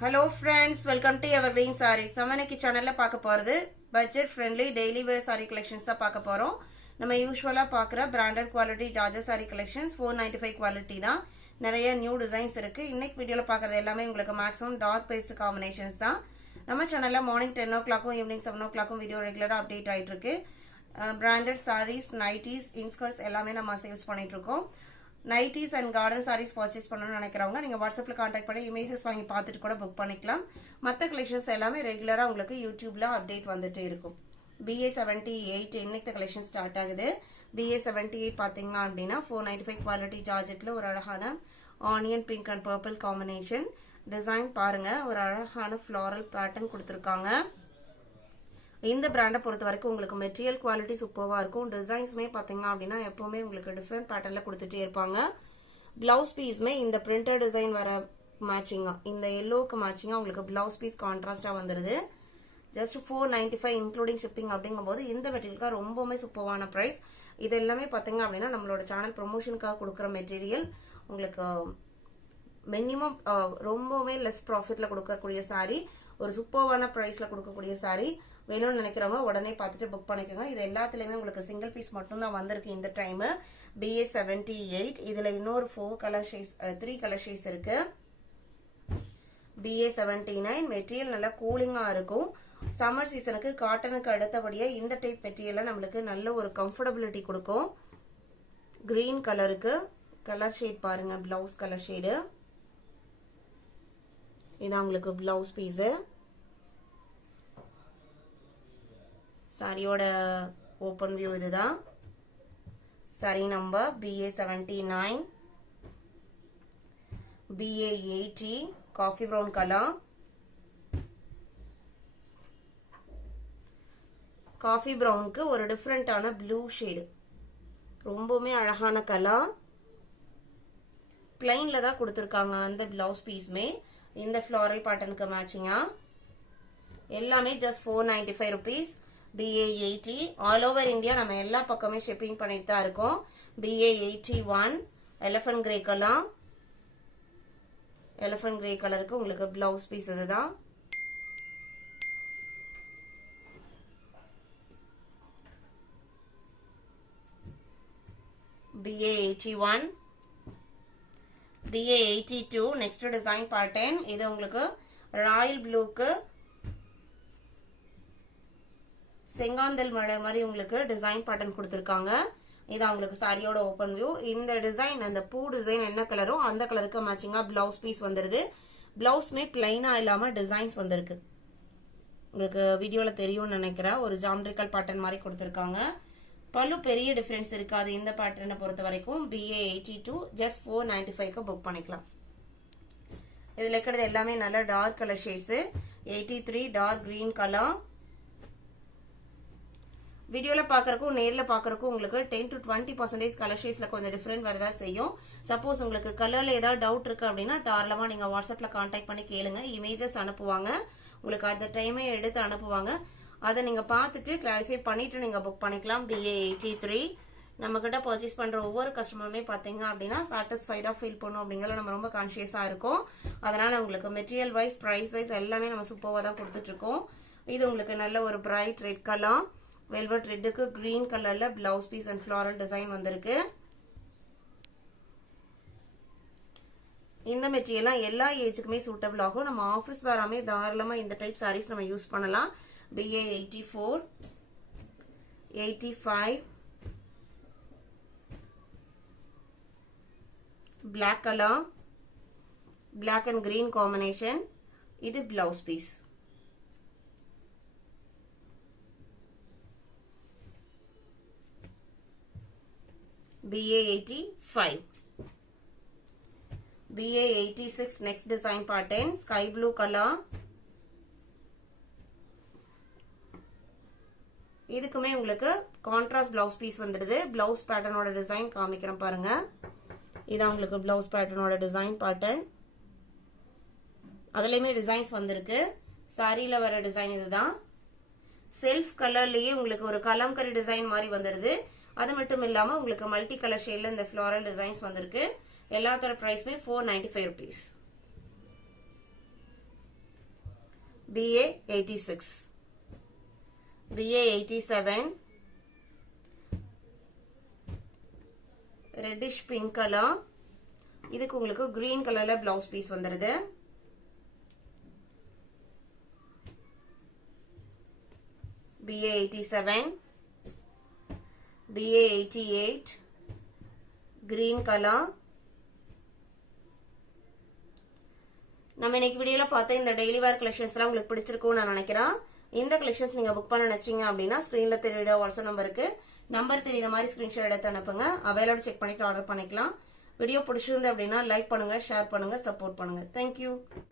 Hello friends, welcome to Evergreen Sarees. நம்மனக்கு சேனல்ல பார்க்க போறது பட்ஜெட் ஃப்ரெண்ட்லி டெய்லி வேர் saree collections தான் பார்க்க போறோம். நம்ம யூசுவலா பார்க்குற branded quality georgette saree collections 495 quality தான். நிறைய நியூ டிசைன்ஸ் இருக்கு. இன்னைக்கு வீடியோல பார்க்கறது எல்லாமே உங்களுக்கு மேக்ஸிமம் டார்க் பேஸ்ட் காம்பினேஷன்ஸ் தான். நம்ம சேனல்ல morning 10 o'clock evening 7 o'clock video ரெகுலரா அப்டேட் ஆயிட்டு இருக்கு. பிராண்டட் sarees, nighties, inskirts எல்லாமே நம்ம சேல்ஸ் பண்ணிட்டு இருக்கோம். Nighties and garden sarees purchase பண்ணணும்னு நினைக்கிறவங்க நீங்க வாட்ஸ்அப்ல கான்டாக்ட் பண்ணி இமேஜஸ் வாங்கி பார்த்துட்டு கூட புக் பண்ணிக்கலாம். மற்ற கலெக்ஷன்ஸ் எல்லாமே ரெகுலரா உங்களுக்கு யூடியூப்ல அப்டேட் வந்துட்டு இருக்கும். BA78 இன்னைக்கு கலெக்ஷன் ஸ்டார்ட் ஆகுது. BA78 பாத்தீங்கன்னா அப்படின்னா 495 குவாலிட்டி ஜார்ஜெட்ல ஒரு அழகான onion pink and purple combination design பாருங்க. ஒரு அழகான ஃப்ளாரல் பேட்டர்ன் கொடுத்துருக்காங்க. இந்த பிராண்டை பொறுத்த வரைக்கும் உங்களுக்கு மெட்டீரியல் குவாலிட்டி சூப்பராக இருக்கும். டிசைன்ஸுமே பார்த்தீங்க அப்படின்னா எப்பவுமே உங்களுக்கு டிஃப்ரெண்ட் பேட்டர்ல கொடுத்துட்டே இருப்பாங்க. பிளவுஸ் பீஸ்மே இந்த பிரிண்டட் டிசைன் வர மேட்சிங்கா இந்த எல்லோக்கு மேட்சிங்கா உங்களுக்கு பிளவுஸ் பீஸ் கான்ட்ராஸ்டா வந்துருது. ஜஸ்ட் 495 இன்க்ளூடிங் ஷிப்பிங் அப்படிங்கும்போது இந்த மெட்டீரியலுக்காக ரொம்பவுமே சூப்பரான ப்ரைஸ். இது எல்லாமே பார்த்தீங்க அப்படின்னா நம்மளோட சேனல் ப்ரொமோஷனுக்காக கொடுக்குற மெட்டீரியல். உங்களுக்கு மினிமம் ரொம்பவுமே லெஸ் ப்ராஃபிட்ல கொடுக்கக்கூடிய சாரி, ஒரு சூப்பரான ப்ரைஸ்ல கொடுக்கக்கூடிய சாரி. வேணும்னு நினைக்கிறவங்க உடனே பார்த்துட்டு புக் பண்ணிக்கோங்க. இது எல்லாத்துலயுமே உங்களுக்கு சிங்கிள் பீஸ் மட்டும் தான் வந்திருக்கு இந்த டைம். BA78 இதுல இன்னொரு 3 கலர் ஷேட்ஸ் இருக்கு. BA79 மெட்டீரியல் நல்லா கூலிங்கா இருக்கும். சம்மர் சீசனுக்கு காட்டனுக்கு அடுத்தபடியா இந்த டைப் மெட்டீரியல்ல நம்மளுக்கு நல்ல ஒரு கம்ஃபர்டபிலிட்டி கொடுக்கும். கிரீன் கலருக்கு கலர் ஷேட் பாருங்க, பிளவுஸ் கலர் ஷேடு. இதான் உங்களுக்கு பிளவுஸ் பீஸ். சாரியோட ஓபன் வியூ இதுதான். Sari number BA79, BA80 coffee brown colour. Coffee ப்ரௌனுக்கு ஒரு டிஃப்ரெண்டான ப்ளூ ஷேடு, ரொம்பவுமே அழகான கலர். பிளைன்ல தான் கொடுத்துருக்காங்க அந்த பிளவுஸ் பீஸ்மே. இந்த ஃப்ளாரல் பேட்டர்னுக்கு மேட்சிங்கா எல்லாமே just 495 rupees. BA80 all over India நம்ம எல்லா பக்கமே ஷிப்பிங் பண்ணிட்டு தான் இருக்கோம். BA81 elephant grey colour. Elephant grey கலருக்கு உங்களுக்கு பிளவுஸ் பீஸ் இதுதான். BA81, BA82 next design pattern. இது உங்களுக்கு ராயல் ப்ளூக்கு செங்காந்தல் மழை மாதிரி உங்களுக்கு டிசைன் பேட்டர்ன் கொடுத்துருக்காங்க. இது உங்களுக்கு சாரியோட ஓபன் வியூ. இந்த டிசைன் அந்த பூ டிசைன் என்ன கலரோ அந்த கலருக்கு மேட்சிங்கா பிளவுஸ் பீஸ் வந்துருது. பிளவுஸ்மே பிளைனா இல்லாம டிசைன்ஸ் வந்திருக்கு. உங்களுக்கு வீடியோல தெரியும்னு நினைக்கிறேன். ஒரு ஜாமெட்ரிக்கல் பேட்டர்ன் மாதிரி கொடுத்துருக்காங்க. பல்லு பெரிய டிஃபரன்ஸ் இருக்காது இந்த பேட்டர்னை பொறுத்த வரைக்கும். BA82 ஜஸ்ட் 495க்கு புக் பண்ணிக்கலாம். இதுல இருக்கிறது எல்லாமே நல்ல dark colour shades. 83 dark green colour. வீடியோல பாக்குறக்கும் நேர்ல பாக்குறக்கும் உங்களுக்கு 10 to 20% கலர் ஷேட்ஸ்ல கொஞ்சம் டிஃபரெண்ட் வரதா செய்யும். சப்போஸ் உங்களுக்கு கலர்ல ஏதாவது டவுட் இருக்கு அப்படின்னா தாராளமா நீங்க வாட்ஸ்அப்ல கான்டாக்ட் பண்ணி கேளுங்க. இமேஜஸ் அனுப்புவாங்க, உங்களுக்கு அட் த டைமே எடுத்து அனுப்புவாங்க. அதை நீங்க பார்த்துட்டு கிளாரிஃபை பண்ணிட்டு நீங்க புக் பண்ணிக்கலாம். BA83 நம்ம கிட்ட பர்ச்சேஸ் பண்ற ஒவ்வொரு கஸ்டமருமே பாத்தீங்க அப்படின்னா சாட்டிஸ்ஃபைடா ஃபீல் பண்ணும் அப்படிங்கறத நம்ம ரொம்ப கான்சியஸா இருக்கோம். அதனால உங்களுக்கு மெட்டீரியல் வைஸ், பிரைஸ் வைஸ் எல்லாமே நம்ம சூப்பரா தான் கொடுத்துட்டு இருக்கோம். இது உங்களுக்கு நல்ல ஒரு பிரைட் ரெட் கலர். வெல்வெட் ரெட்டுக்கு கிரீன் கலர்ல blouse piece and floral design வந்திருக்கு. இந்த மெட்டீரியல் எல்லா ஏஜுக்குமே சூட்டபிள் ஆகும். நம்ம ஆஃபீஸ் வராமே தாராளமா இந்த டைப் சாரீஸ் நம்ம யூஸ் பண்ணலாம். BA84, 85 black color, black and green combination. இது blouse piece. BA85, BA86 next design pattern, sky blue color. இதுக்குமே உங்களுக்கு கான்ட்ராஸ்ட் பிளவுஸ் பீஸ் வந்துடுது. பிளவுஸ் பேட்டர்னோட டிசைன் காமிக்கிறேன் பாருங்க. இதான் உங்களுக்கு பிளவுஸ் பேட்டர்னோட டிசைன் பேட்டர்ன். அதுலயுமே டிசைன்ஸ் வந்திருக்கு. சாரியில வர டிசைன் இதுதான். செல்ஃப் கலர்லயே உங்களுக்கு ஒரு கலம்கரி டிசைன் மாதிரி வந்துடுது. அது மட்டும் இல்லாம உங்களுக்கு மல்டி கலர் ஷேட்ல இந்த ஃப்ளாரல் டிசைன்ஸ் வந்திருக்கு. எல்லாத்தோட பிரைஸ்மே 495 rupees. BA 86, BA 87, reddish pink color. இதுக்கு உங்களுக்கு green colorல blouse piece வந்துருது. BA 87, BA 88, green color. நம்ம இன்னைக்கு வீடியோல பார்த்த இந்த டெய்லி வேர் கலெக்ஷன்ஸ்லாம் உங்களுக்கு பிடிச்சிருக்கும்னு நான் நினைக்கிறேன். இந்த கலெக்ஷன்ஸ் நீங்க புக் பண்ண நினைச்சீங்க அப்படின்னா ஸ்கிரீன்ல தெரியுற வாட்ஸ்அப் நம்பருக்கு நம்பர் தெரியுற மாதிரி ஸ்கிரீன்ஷாட் எடுத்து அனுப்புங்க. அவைலபிள் செக் பண்ணிட்டு ஆர்டர் பண்ணிக்கலாம். வீடியோ பிடிச்சிருந்து அப்படின்னா லைக் பண்ணுங்க, ஷேர் பண்ணுங்க, சப்போர்ட் பண்ணுங்க. தேங்க்யூ.